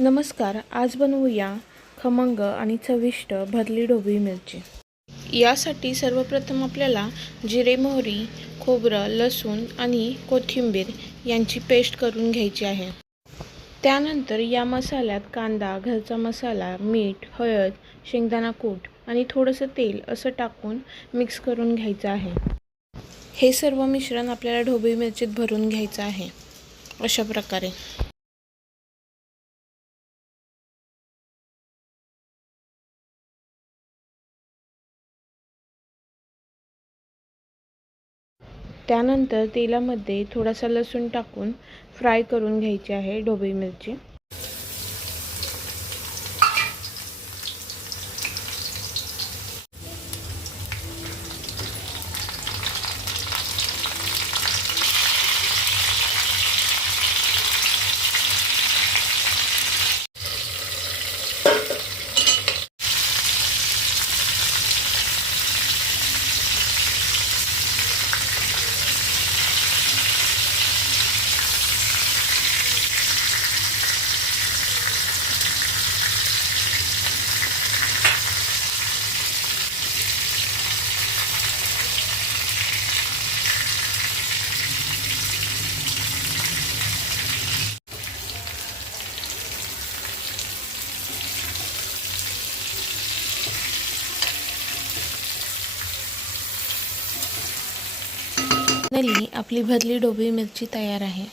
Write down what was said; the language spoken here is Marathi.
नमस्कार. आज बनवूया खमंग आणि चविष्ट भरली ढोबळी मिरची. यासाठी सर्वप्रथम आपल्याला जिरे, मोहरी, खोबरं, लसूण आणि कोथिंबीर यांची पेस्ट करून घ्यायची आहे. त्यानंतर या मसाल्यात कांदा, घरचा मसाला, मीठ, हळद, शेंगदाणा कूट आणि थोडंसं तेल असं टाकून मिक्स करून घ्यायचं आहे. हे सर्व मिश्रण आपल्याला ढोबळी मिरचीत भरून घ्यायचं आहे अशा प्रकारे. त्यानंतर तेलामध्ये थोडासा लसूण टाकून फ्राय करून घ्यायची आहे ढोबळी मिरची. फायनली आपली भरली ढोबळी मिरची तयार आहे.